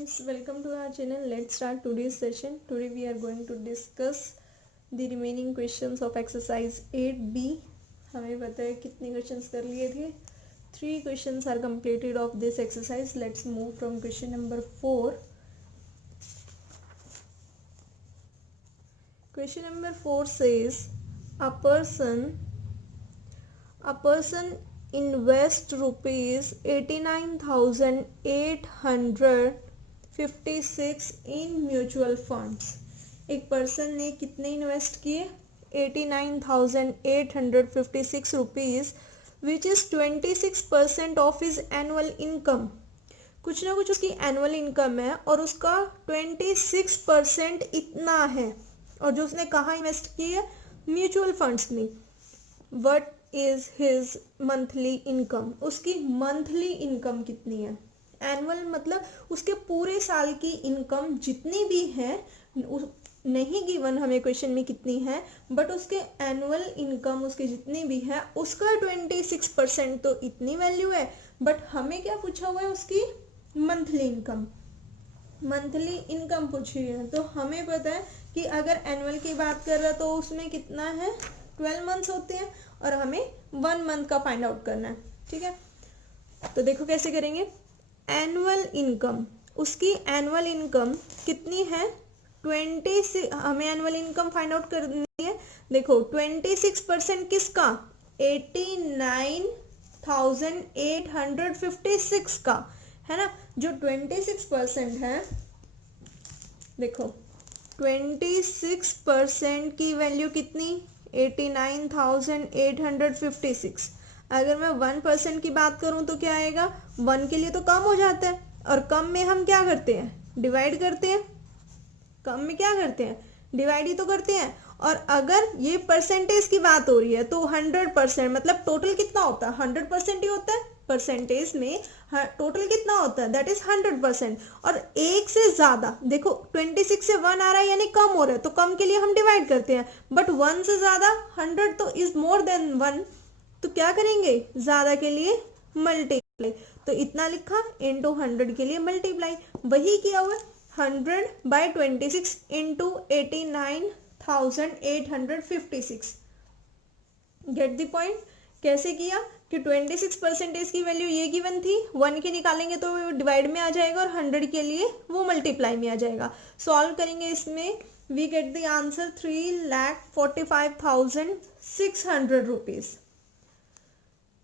students, welcome to our channel. Let's start today's session. Today we are going to discuss the remaining questions of exercise 8b. हमें पता है कितने questions कर लिए थे. 3 questions are completed of this exercise. Let's move from question number 4. Question number 4 says a person invest rupees 89,856 in mutual funds. एक person ने कितने इन्वेस्ट किए 89,856 rupees which is 26% of his annual income. कुछ ना कुछ उसकी एनुअल इनकम है और उसका 26% इतना है और जो उसने कहाँ इन्वेस्ट की है म्यूचुअल फंड्स में. What is his monthly income. उसकी मंथली इनकम कितनी है. एनुअल मतलब उसके पूरे साल की इनकम जितनी भी है नहीं गिवन हमें क्वेश्चन में कितनी है बट उसके एनुअल इनकम उसके जितनी भी है उसका 26% तो इतनी वैल्यू है. बट हमें क्या पूछा हुआ है उसकी मंथली इनकम. मंथली इनकम पूछी है तो हमें पता है कि अगर एनुअल की बात कर रहा है तो उसमें कितना है 12 मंथ्स होते हैं और हमें 1 मंथ का फाइंड आउट करना है. ठीक है तो देखो कैसे करेंगे. एनुअल इनकम उसकी एनुअल इनकम कितनी है 26. हमें एनुअल इनकम फाइंड आउट करनी है. देखो 26% किसका 89,856 का है ना. जो 26% है देखो 26% की वैल्यू कितनी 89,856. अगर मैं 1% की बात करूं तो क्या आएगा 1 के लिए तो कम हो जाता है और कम में हम क्या करते हैं डिवाइड करते हैं. कम में क्या करते हैं डिवाइड ही तो करते हैं. और अगर ये परसेंटेज की बात हो रही है तो 100% मतलब टोटल कितना होता है 100% ही होता है. परसेंटेज में टोटल कितना होता है दैट इज 100%. और एक से ज्यादा देखो 26 से 1 आ रहा है यानी कम हो रहा है तो कम के लिए हम डिवाइड करते हैं. बट 1 से ज्यादा 100 तो इज मोर देन 1 तो क्या करेंगे ज्यादा के लिए मल्टीप्लाई. तो इतना लिखा इंटू 100 के लिए मल्टीप्लाई. वही किया हुआ 100/26 इंटू 89,856. Get the point. कैसे किया कि 26% की वैल्यू ये गिवन थी 1 की निकालेंगे तो वो डिवाइड में आ जाएगा और 100 के लिए वो मल्टीप्लाई में आ जाएगा. सॉल्व करेंगे इसमें we get the answer 3,45,600 rupees.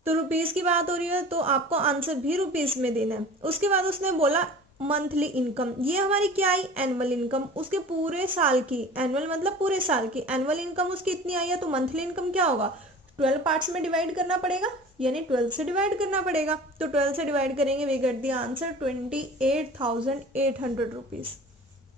तो रुपीज की बात हो रही है तो आपको आंसर भी रुपीज में देना है. उसके बाद उसने बोला मंथली इनकम. ये हमारी क्या आई एनुअल इनकम उसके पूरे साल की. एनुअल मतलब पूरे साल की. एनुअल इनकम उसकी इतनी आई है तो मंथली इनकम क्या होगा 12 पार्ट्स में डिवाइड करना पड़ेगा यानी 12 से डिवाइड करना पड़ेगा. तो 12 से डिवाइड करेंगे we get the answer 28,800 rupees.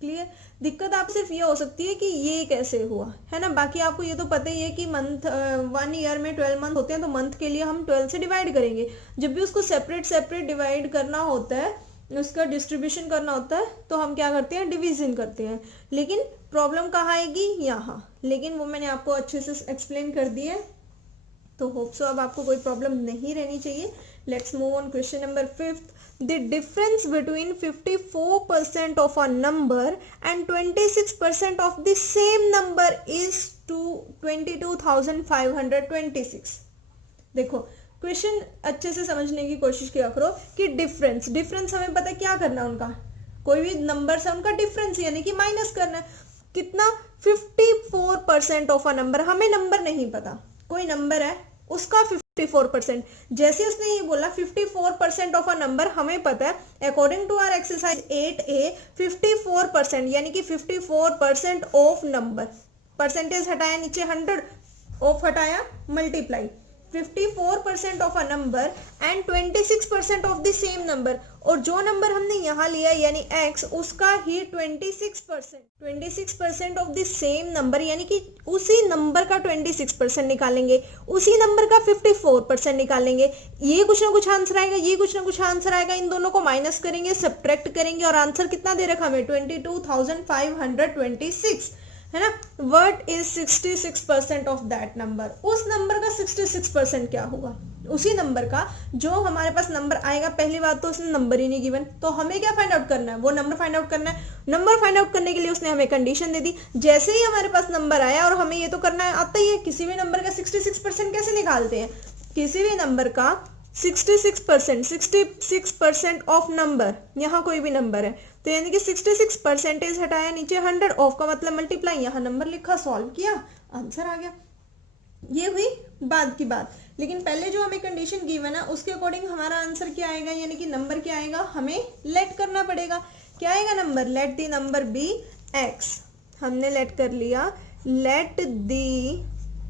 Clear. दिक्कत आप सिर्फ ये हो सकती है कि ये कैसे हुआ है ना. बाकी आपको ये तो पता ही है कि मंथ 1 ईयर में 12 मंथ होते हैं तो मंथ के लिए हम 12 से डिवाइड करेंगे. जब भी उसको सेपरेट डिवाइड करना होता है उसका डिस्ट्रीब्यूशन करना होता है तो हम क्या करते हैं डिवीजन करते हैं. लेकिन प्रॉब्लम कहाँ आएगी यहाँ. लेकिन वो मैंने आपको अच्छे से एक्सप्लेन कर दिया है तो होप सो अब आपको कोई प्रॉब्लम नहीं रहनी चाहिए. Let's move on question number 5. The difference between 54% of a number and 26% of the same number is 22,526. देखो क्वेश्चन अच्छे से समझने की कोशिश किया करो कि डिफरेंस हमें पता है क्या करना है उनका. कोई भी नंबर है उनका डिफरेंस यानी कि माइनस करना है. कितना 54% ऑफ अ नंबर. हमें नंबर नहीं पता. कोई नंबर है उसका 54%. जैसे उसने ये बोला 54% ऑफ अ नंबर हमें पता है according to our exercise 8a 54% यानी कि 54% ऑफ नंबर. परसेंटेज हटाया नीचे 100 ऑफ हटाया multiply 54% of a number and 26% of the same number. और जो नंबर हमने यहाँ लिया यानी x उसका ही 26% ऑफ द सेम नंबर यानी कि उसी नंबर का 26% निकालेंगे. उसी नंबर का 54% निकालेंगे. ये कुछ ना कुछ आंसर आएगा ये कुछ ना कुछ आंसर आएगा. इन दोनों को माइनस करेंगे सब्ट्रैक्ट करेंगे और आंसर कितना दे रखा हमें 22,526 है ना. What is 66% of that number. उस नंबर का 66% क्या होगा उसी नंबर का जो हमारे पास नंबर आएगा। पहली बात तो उसने नंबर ही नहीं गिवन, तो हमें क्या फाइंड आउट करना है, वो नंबर फाइंड आउट करना है। नंबर फाइंड आउट करने के लिए उसने हमें कंडीशन दे दी। जैसे ही हमारे पास नंबर आया, और हमें ये तो करना है आता ही है, किसी भी नंबर का 66% कैसे निकालते हैं, किसी भी नंबर का 66% ऑफ नंबर, यहाँ कोई भी नंबर है तो यानी कि 66% हटाया, नीचे 100, ऑफ का मतलब मल्टीप्लाई, यहाँ नंबर लिखा, सॉल्व किया, आंसर आ गया। ये हुई बाद की बात। लेकिन पहले जो हमें कंडीशन गिवन है उसके अकॉर्डिंग हमारा आंसर क्या आएगा, यानी कि नंबर क्या आएगा, हमें लेट करना पड़ेगा। क्या आएगा number, let the number be x. हमने लेट कर लिया, let the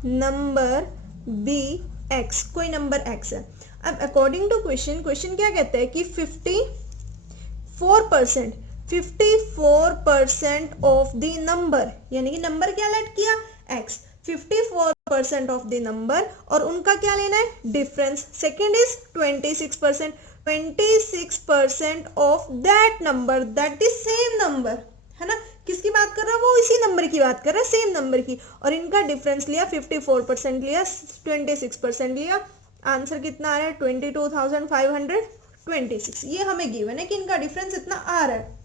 number be x, कोई नंबर एक्स है। अब अकॉर्डिंग टू क्वेश्चन, क्वेश्चन क्या कहता है कि 54% ऑफ द नंबर, यानी कि नंबर क्या लेट किया, एक्स, 54% ऑफ द नंबर, और उनका क्या लेना है, difference. Second is 26% of that number, that is same number, है ना। किसकी बात कर रहा है, वो इसी नंबर की बात कर रहा है, सेम नंबर की, और इनका डिफरेंस लिया, 54% लिया, 26% लिया, आंसर कितना आ रहा है, 22,526। ये हमें गिवन है कि इनका डिफरेंस इतना आ रहा है,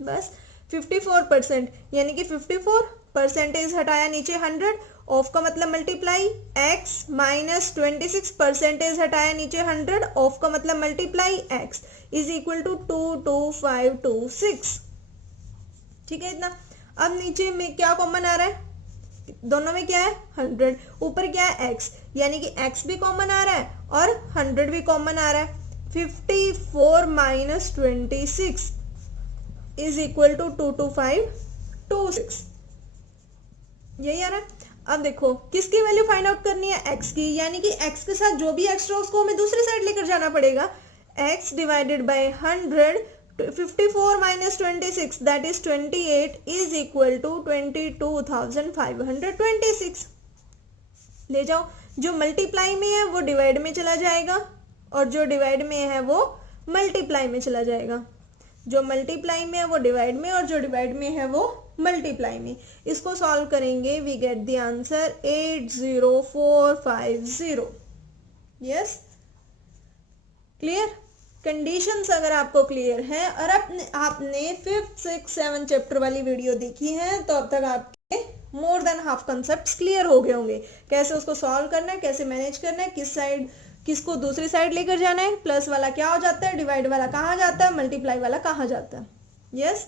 बस 54%, यानी कि 54% हटाया, नीचे 100, ऑफ का मतलब मल्टीप्लाई, x माइनस 26% हटाया, नीचे 100, ऑफ का मतलब multiply, x is equal to 22526। ठीक है इतना। अब नीचे में क्या कॉमन आ रहा है, दोनों में क्या है 100, ऊपर क्या है x, यानी कि x भी कॉमन आ रहा है और 100 भी कॉमन आ रहा है। 54 माइनस 26 इज इक्वल टू 22526, यही आ रहा है। अब देखो किसकी वैल्यू फाइंड आउट करनी है, x की, यानी कि x के साथ जो भी एक्स्ट्रा उसको हमें दूसरी साइड लेकर जाना पड़ेगा। x divided by 100, 54 minus 26 that is 28 is equal to 22,526। ले जाओ, जो मल्टीप्लाई में है वो डिवाइड में चला जाएगा, और जो डिवाइड में है वो मल्टीप्लाई में चला जाएगा। जो मल्टीप्लाई में है वो डिवाइड में, और जो डिवाइड में है वो मल्टीप्लाई में। इसको सॉल्व करेंगे, we get the answer 80450। Yes, clear. Conditions अगर आपको क्लियर है और आपने 5th 6th 7th चैप्टर वाली वीडियो देखी है, तो अब तक आपके more than half concept clear हो गए होंगे। कैसे उसको सॉल्व करना है, कैसे मैनेज करना है, किस साइड किसको दूसरी साइड लेकर जाना है, प्लस वाला क्या हो जाता है, डिवाइड वाला कहाँ जाता है, मल्टीप्लाई वाला कहाँ जाता है। यस,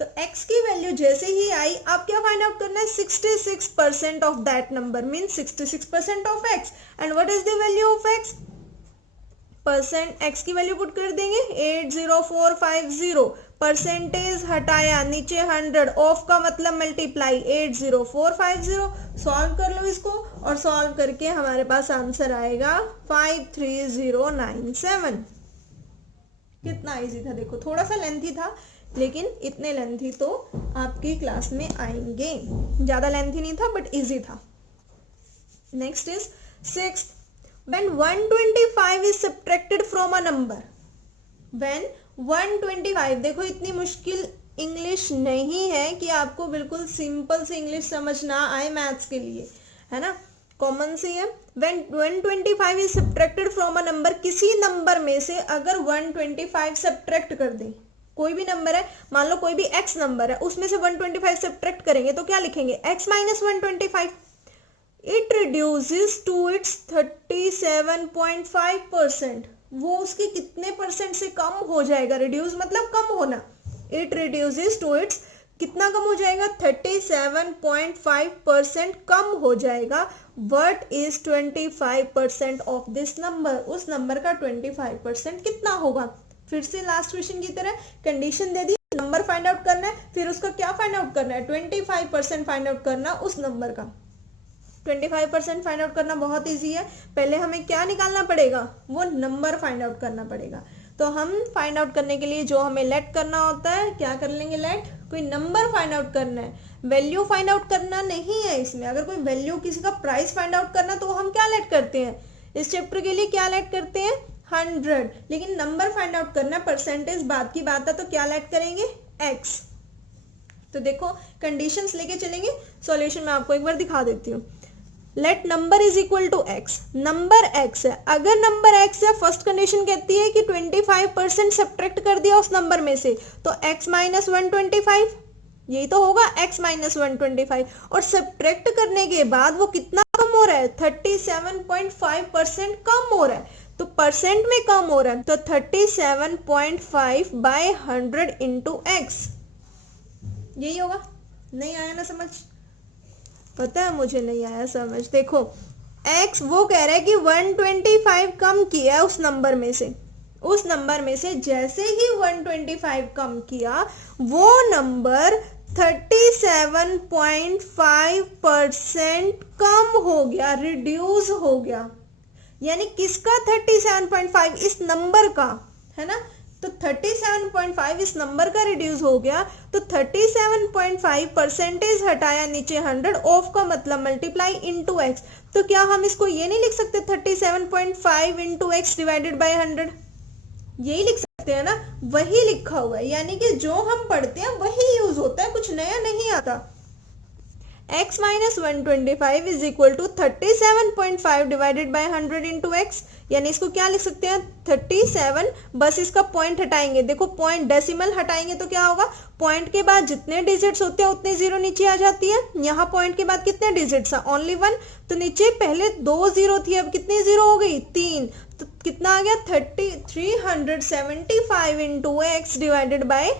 तो x की वैल्यू जैसे ही आई, आप क्या फाइंड आउट करना है, 66% of that number means 66% of x, and what is the value of x, percent, x की वैल्यू पुट कर देंगे 80450, परसेंटेज हटाया, नीचे 100, ऑफ का मतलब मल्टीप्लाई, 80450। सॉल्व कर लो इसको, और सॉल्व करके हमारे पास आंसर आएगा 53097। कितना इजी था, देखो थोड़ा सा लेंथी था, लेकिन इतने लेंथी तो आपकी क्लास में आएंगे, ज्यादा लेंथी नहीं था बट इजी था। Next is 6th, when 125 is subtracted from a number, when 125, देखो इतनी मुश्किल इंग्लिश नहीं है कि आपको बिल्कुल सिंपल से इंग्लिश समझ ना आए मैथ्स के लिए, है ना, कॉमन सी है। when 125 is subtracted from a number, किसी नंबर में से अगर 125 सब्ट्रैक्ट कर दें, कोई भी नंबर है, मान लो कोई भी x नंबर है, उसमें से 125 सब्ट्रैक्ट करेंगे तो क्या लिखेंगे, x minus 125, it reduces to its 37.5%, वो उसके कितने परसेंट से कम हो जाएगा, रिड्यूस मतलब कम होना, इट रिड्यूसेस टू इट्स कितना कम हो जाएगा, 37.5% कम हो जाएगा। What is 25% of this number, उस नंबर का 25% कितना होगा। फिर से लास्ट क्वेश्चन की तरह कंडीशन दे दी, नंबर फाइंड आउट करना है, फिर उसका क्या फाइंड आउट करना है, 25% फाइंड आउट करना उस नंबर का। 25% फाइंड आउट करना बहुत इजी है, पहले हमें क्या निकालना पड़ेगा, वो नंबर फाइंड आउट करना पड़ेगा। तो हम फाइंड आउट करने के लिए जो हमें लेट करना होता है, क्या कर लेंगे, लेट, कोई नंबर फाइंड आउट करना है, वैल्यू फाइंड आउट करना नहीं है इसमें। अगर कोई वैल्यू, किसी का प्राइस फाइंड आउट करना तो हम क्या लेट करते हैं, इस चैप्टर के लिए क्या लेट करते हैं, 100, लेकिन नंबर फाइंड आउट करना, परसेंटेज बाद की बात है, तो क्या लेट करेंगे, x। तो देखो कंडीशंस लेके चलेंगे, सॉल्यूशन मैं आपको एक बार दिखा देती हूँ। Let number is equal to x, number x है, अगर नंबर एक्स है फर्स्ट कंडीशन कहती है कि 25% सब्ट्रैक्ट कर दिया उस नंबर में से, तो x माइनस 125, यही तो होगा x माइनस 125, और सब्ट्रैक्ट करने के बाद वो कितना कम हो रहा है, 37.5% कम हो रहा है, तो परसेंट में कम हो रहा है, तो 37.5 बाय 100 इंटू एक्स, यही होगा। नहीं आया ना समझ, पता है मुझे नहीं आया समझ। देखो x वो कह रहा है कि 125 कम किया है उस नंबर में से, उस नंबर में से जैसे ही 125 कम किया वो नंबर 37.5% कम हो गया, रिड्यूस हो गया। यानी किसका 37.5, इस नंबर का, है ना, तो 37.5 इस नंबर का रिड्यूस हो गया, तो 37.5 परसेंटेज हटाया नीचे 100, ऑफ का मतलब मल्टीप्लाई इनटू एक्स, तो क्या हम इसको ये नहीं लिख सकते 37.5 इंटू एक्स डिवाइडेड बाय 100, यही लिख सकते हैं ना, वही लिखा हुआ है, यानी कि जो हम पढ़ते हैं वही यूज होता है, कुछ नया नहीं आता। x minus 125 is equal to 37.5 divided by 100 into x, यानी इसको क्या लिख सकते हैं 37, बस इसका पॉइंट हटाएंगे, देखो पॉइंट डेसिमल हटाएंगे तो क्या होगा, पॉइंट के बाद जितने डिजिट्स होते हैं उतने जीरो नीचे आ जाती है, यहाँ पॉइंट के बाद कितने डिजिट्स है, ओनली 1, तो नीचे पहले 2 जीरो थी, अब कितनी जीरो हो गई 3, तो कितना आ गया 375 इंटू एक्स डिवाइडेड बाय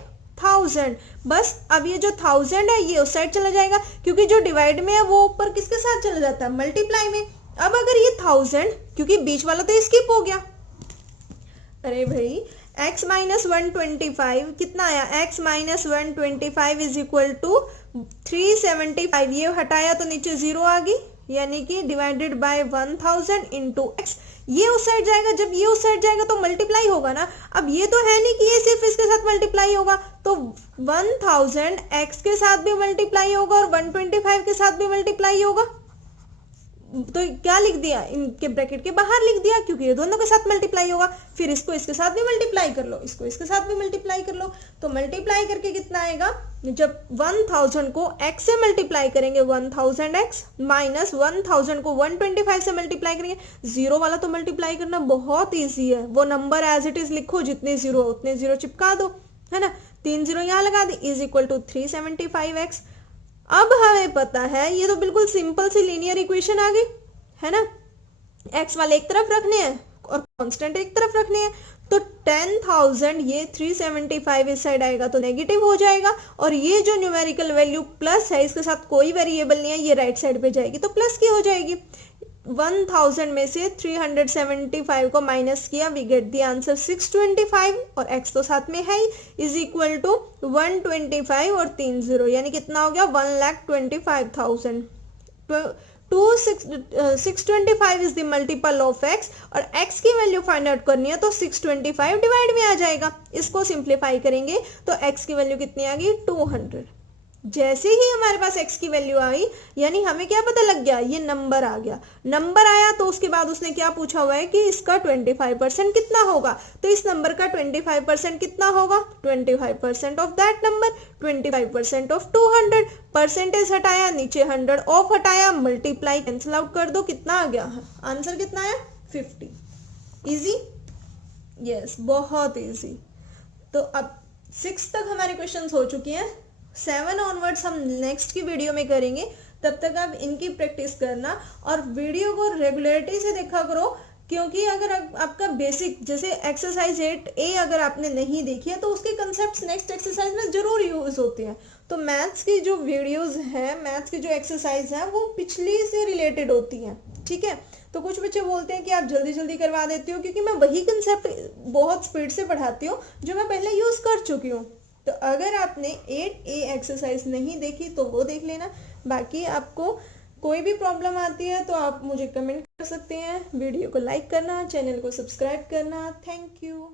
1000, बस अब ये जो 1000 है ये उस साइड चला जाएगा, क्योंकि जो डिवाइड में है वो ऊपर किसके साथ चला जाता है, मल्टीप्लाई में। अब अगर ये 1000, क्योंकि बीच वाला तो स्किप हो गया, अरे भाई x माइनस 125 कितना आया, x minus 125 is equal to 375, ये हटाया तो नीचे जीरो आ गई, यानी कि डिवाइडेड बाय 1000 इंटू एक्स, ये उस साइड जाएगा, जब ये उस साइड जाएगा तो मल्टीप्लाई होगा ना, अब ये तो है नहीं कि ये सिर्फ इसके साथ मल्टीप्लाई होगा, तो 1000 x के साथ भी मल्टीप्लाई होगा और 125 के साथ भी मल्टीप्लाई होगा, तो क्या लिख दिया, इनके ब्रैकेट के बाहर लिख दिया, क्योंकि ये दोनों के साथ मल्टीप्लाई होगा, फिर इसको इसके साथ भी मल्टीप्लाई कर लो, इसको इसके साथ भी मल्टीप्लाई कर लो, तो मल्टीप्लाई करके कितना आएगा, जब 1000 को x से मल्टीप्लाई करेंगे 1000x माइनस 1000 को 125 से मल्टीप्लाई करेंगे, जीरो वाला तो मल्टीप्लाई करना बहुत ईजी है, वो नंबर एज इट इज लिखो, जितने जीरो उतने जीरो चिपका दो, है ना, 3 जीरो यहाँ लगा दी, इज इक्वल टू 375x। अब हमें पता है ये तो बिल्कुल सिंपल सी लीनियर इक्वेशन आ गई, है ना, x वाले एक तरफ रखने हैं और कांस्टेंट एक तरफ रखने हैं, तो 10,000 ये 375 इस साइड आएगा तो नेगेटिव हो जाएगा, और ये जो न्यूमेरिकल वैल्यू प्लस है इसके साथ कोई वेरिएबल नहीं है, ये राइट साइड पे जाएगी तो प्लस की हो जाएगी। 1000 में से 375 को माइनस किया, वी गेट द आंसर 625, और x तो साथ में है ही, इज इक्वल टू 125 और 3 जीरो, यानी कितना हो गया 1,25,000। 625 is the multiple of x, और x की वैल्यू फाइंड आउट करनी है तो 625 डिवाइड में आ जाएगा, इसको सिंप्लीफाई करेंगे तो x की वैल्यू कितनी आ गई 200। जैसे ही हमारे पास x की वैल्यू आई, यानी हमें क्या पता लग गया, ये नंबर आ गया, नंबर आया तो उसके बाद उसने क्या पूछा हुआ है कि इसका 25% कितना होगा, तो इस नंबर का 25% कितना होगा, 25% of that number, 25% of 200, percentage हटाया नीचे 100, ऑफ हटाया, मल्टीप्लाई कैंसिल आउट कर दो, कितना आ गया आंसर, कितना आया 50। इजी, यस बहुत इजी। तो अब 6 तक हमारे क्वेश्चंस हो चुके हैं, 7 ऑनवर्ड्स हम नेक्स्ट की वीडियो में करेंगे, तब तक आप इनकी प्रैक्टिस करना और वीडियो को रेगुलरिटी से देखा करो, क्योंकि अगर आपका बेसिक जैसे एक्सरसाइज 8A अगर आपने नहीं देखी है तो उसके कंसेप्ट्स नेक्स्ट एक्सरसाइज में जरूर यूज होते हैं, तो मैथ्स की जो वीडियोस हैं, मैथ्स की जो एक्सरसाइज है वो पिछली से रिलेटेड होती हैं, ठीक है। तो कुछ बच्चे बोलते हैं कि आप जल्दी जल्दी करवा देती हो, क्योंकि मैं वही कंसेप्ट बहुत स्पीड से पढ़ाती हूँ जो मैं पहले यूज कर चुकी हूँ। तो अगर आपने 8A एक्सरसाइज नहीं देखी तो वो देख लेना, बाकी आपको कोई भी प्रॉब्लम आती है तो आप मुझे कमेंट कर सकते हैं, वीडियो को लाइक करना, चैनल को सब्सक्राइब करना। Thank you.